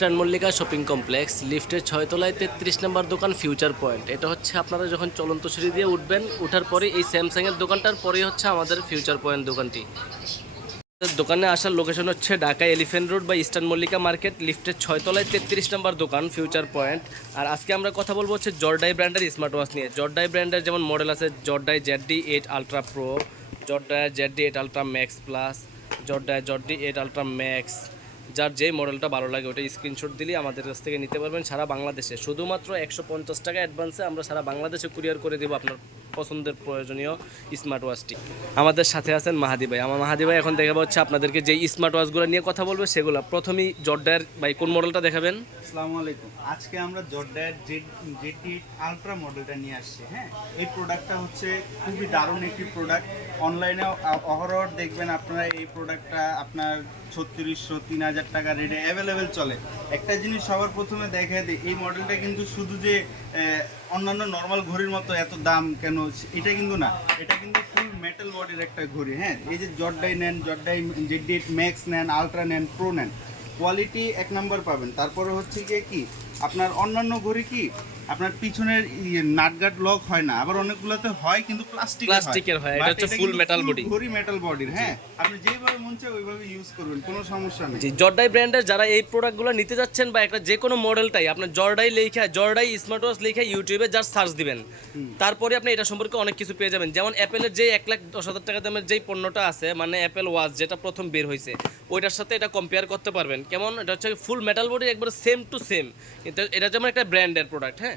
eastern Mallika shopping complex লিফটের তলায় তেত্রিশ নম্বর দোকান ফিউচার পয়েন্ট এটা হচ্ছে আপনারা যখন চলন্ত সিঁড়ি দিয়ে উঠবেন উঠার পরে এই স্যামসাংয়ের দোকানটার পরেই হচ্ছে আমাদের ফিউচার পয়েন্ট দোকানটি দোকানে আসার লোকেশন হচ্ছে ঢাকা এলিফেন্ট রোড বা ইস্টার্ন মল্লিকা মার্কেট লিফটের তলায় তেত্রিশ নম্বর দোকান ফিউচার পয়েন্ট আর আজকে আমরা কথা বলবো হচ্ছে জর্ডাই ব্র্যান্ডের স্মার্ট ওয়াচ নিয়ে জর্ডাই ব্র্যান্ডের যেমন মডেল আছে Zordai ZD eight ultra pro Zordai ZD eight ultra max plus Zordai ZD eight ultra max যার যে মডেলটা ভালো লাগে ওটা স্ক্রিনশট দিলে আমাদের কাছ থেকে নিতে পারবেন সারা বাংলাদেশে শুধুমাত্র একশো পঞ্চাশ টাকা অ্যাডভান্সে আমরা সারা বাংলাদেশে কুরিয়ার করে দেবো আপনার পছন্দের প্রয়োজনীয় স্মার্ট ওয়াচটি আমাদের সাথে আছেন মাহাদি ভাই আমার মাহাদি ভাই এখন দেখাবো হচ্ছে আপনাদেরকে যে স্মার্ট ওয়াচগুলো নিয়ে কথা বলবে সেগুলো প্রথমেই জর্ডার ভাই কোন মডেলটা দেখাবেন আসসালামু আলাইকুম আজকে আমরা জর্ডার জেড জেটি আলট্রা মডেলটা নিয়ে আসছি হ্যাঁ এই প্রোডাক্টটা হচ্ছে খুবই দারুণ একটি প্রোডাক্ট অনলাইনে অহরহর দেখবেন আপনারা এই প্রোডাক্টটা আপনার ছত্রিশশো তিন হাজার টাকা রেটে অ্যাভেলেবেল চলে একটা জিনিস সবার প্রথমে দেখা দিই এই মডেলটা কিন্তু শুধু যে অন্যান্য নর্মাল ঘড়ির মতো এত দাম কেন এটা কিন্তু না এটা কিন্তু ফুল মেটাল বডির একটা ঘড়ি হ্যাঁ এই যে জর্ডাই নেন জর্ডাই জেডি ম্যাক্স নেন আলট্রা নেন প্রো নেন কোয়ালিটি এক নম্বর পাবেন তারপরে হচ্ছে গিয়ে কি আপনার অন্যান্য ঘড়ি কি আপনার পিছনের ইয়ে নাটগাট লক হয় না আবার অনেকগুলোতে হয় কিন্তু প্লাস্টিক প্লাস্টিকের হয় এটা হচ্ছে ফুল মেটাল বডি ভরি মেটাল বডির হ্যাঁ আপনি যেভাবে মন চায় ওইভাবে ইউজ করবেন কোনো সমস্যা নেই জর্ডাই ব্র্যান্ডের যারা এই প্রোডাক্টগুলো নিতে যাচ্ছেন বা একটা যে কোনো মডেলটাই আপনার জর্ডাই লেখা জর্ডাই স্মার্ট ওয়াচ লেখা ইউটিউবে জাস্ট সার্চ দিবেন তারপরে আপনি এটা সম্পর্কে অনেক কিছু পেয়ে যাবেন যেমন অ্যাপেলের যে এক লাখ দশ হাজার টাকা দামের যেই পণ্যটা আছে মানে অ্যাপেল ওয়াচ যেটা প্রথম বের হয়েছে ওইটার সাথে এটা কম্পেয়ার করতে পারবেন কেমন এটা হচ্ছে ফুল মেটাল বডি একবার সেম টু সেম এটা এটা যেমন একটা ব্র্যান্ডের প্রোডাক্ট হ্যাঁ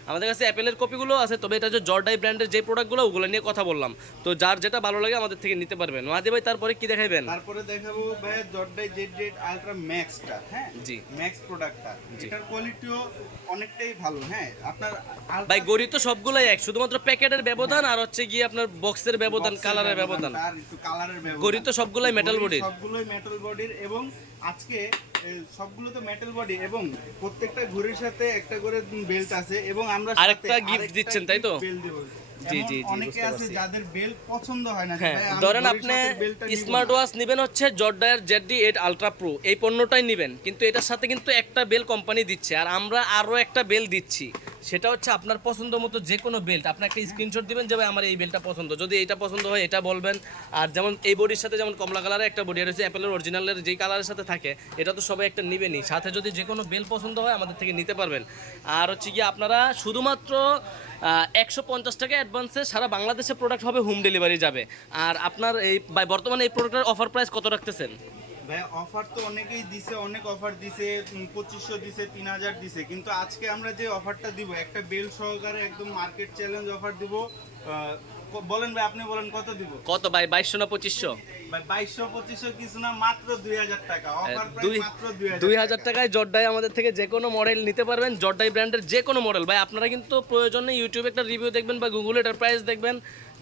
আমাদের কাছে অ্যাপেলের কপিগুলো আছে তবে এটা হচ্ছে জর্ডাই ব্র্যান্ডের যে প্রোডাক্টগুলো ওগুলো নিয়ে কথা বললাম তো যার যেটা ভালো লাগে আমাদের থেকে নিতে পারবেন মাহাদি ভাই তারপরে কি দেখাবেন তারপরে দেখাবো ভাই জর্ডাই জেড জেড আলট্রা ম্যাক্সটা হ্যাঁ জি ম্যাক্স প্রোডাক্টটা এটার কোয়ালিটিও অনেকটাই ভালো হ্যাঁ আপনার ভাই গড়ি তো সবগুলাই এক শুধুমাত্র প্যাকেটের ব্যবধান আর হচ্ছে গিয়ে আপনার বক্সের ব্যবধান কালারের ব্যবধান আর একটু কালারের ব্যবধান গড়ি তো সবগুলাই মেটাল বডি সবগুলোই মেটাল বডির এবং আজকে সবগুলো তো মেটাল বডি এবং প্রত্যেকটা ঘুরির সাথে একটা করে বেল্ট আছে এবং আমরা আরেকটা গিফট দিচ্ছেন তাই তো জি জি জি অনেকে আছে যাদের বেল পছন্দ হয় না হ্যাঁ, ধরেন আপনি স্মার্ট ওয়াচ নেবেন হচ্ছে জর্ডার জেডি এইট আলট্রা প্রো এই পণ্যটাই নেবেন কিন্তু এটার সাথে কিন্তু একটা বেল কোম্পানি দিচ্ছে আর আমরা আরও একটা বেল দিচ্ছি সেটা হচ্ছে আপনার পছন্দ মতো যে কোনো বেল্ট আপনি একটা স্ক্রিনশট দিবেন যে ভাই আমার এই বেল্টটা পছন্দ যদি এটা পছন্দ হয় এটা বলবেন আর যেমন এই বডির সাথে যেমন কমলা কালারের একটা বডি রয়েছে অ্যাপেলের অরিজিনালের যেই কালারের সাথে থাকে এটা তো সবাই একটা নেবেনই সাথে যদি যে কোনো বেল্ট পছন্দ হয় আমাদের থেকে নিতে পারবেন আর হচ্ছে গিয়ে আপনারা শুধুমাত্র একশো পঞ্চাশ টাকা অ্যাডভান্সে সারা বাংলাদেশে প্রোডাক্ট হবে হোম ডেলিভারি যাবে আর আপনার এই বর্তমানে এই প্রোডাক্টের অফার প্রাইস কত রাখতেছেন ভাই অফার তো অনেকেই দিছে অনেক অফার দিছে পঁচিশশো দিছে তিন হাজার দিছে কিন্তু আজকে আমরা যে অফারটা দিব একটা বেল সহকারে একদম মার্কেট চ্যালেঞ্জ অফার দিব বলেন ভাই আপনি বলেন কত দিব কত ভাই বাইশশো না পঁচিশশো ভাই বাইশশো পঁচিশশো কিছু না মাত্র দুই হাজার টাকা অফার দুই হাজার টাকায় জর্ডাই আমাদের থেকে যে কোনো মডেল নিতে পারবেন জর্ডাই ব্র্যান্ডের যে কোনো মডেল ভাই আপনারা কিন্তু প্রয়োজনে ইউটিউবে একটা রিভিউ দেখবেন বা গুগলে এটার প্রাইস দেখবেন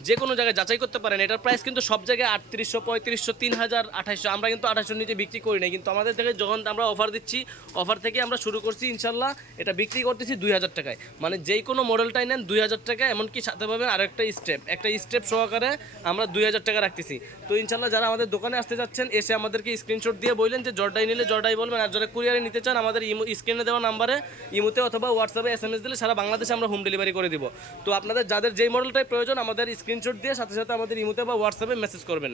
যে কোনো জায়গায় যাচাই করতে পারেন এটার প্রাইস কিন্তু সব জায়গায় আটত্রিশশো পঁয়ত্রিশশো তিন হাজার আঠাশশো আমরা কিন্তু আঠাশশোর নিচে বিক্রি করি না কিন্তু আমাদের থেকে যখন আমরা অফার দিচ্ছি অফার থেকে আমরা শুরু করছি ইনশাল্লাহ এটা বিক্রি করতেছি দুই হাজার টাকায় মানে যেই কোনো মডেলটাই নেন দুই হাজার টাকা এমনকি সাথে পাবেন একটা স্টেপ একটা স্টেপ সহকারে আমরা দুই হাজার টাকা রাখতেছি তো ইনশাল্লাহ যারা আমাদের দোকানে আসতে যাচ্ছেন এসে আমাদেরকে স্ক্রিনশট দিয়ে বললেন যে জর্ডাই নিলে জর্ডাই বলবেন আর যারা কুরিয়ারে নিতে চান আমাদের ইমো স্ক্রিনে দেওয়া নাম্বারে ইমোতে অথবা হোয়াটসঅ্যাপে এস এম এস দিলে সারা বাংলাদেশে আমরা হোম ডেলিভারি করে দিব তো আপনাদের যাদের যেই মডেলটাই প্রয়োজন আমাদের স্ক্রিনশট দিয়ে সাথে সাথে আমাদের ইমোতে বা হোয়াটসঅ্যাপে মেসেজ করবেন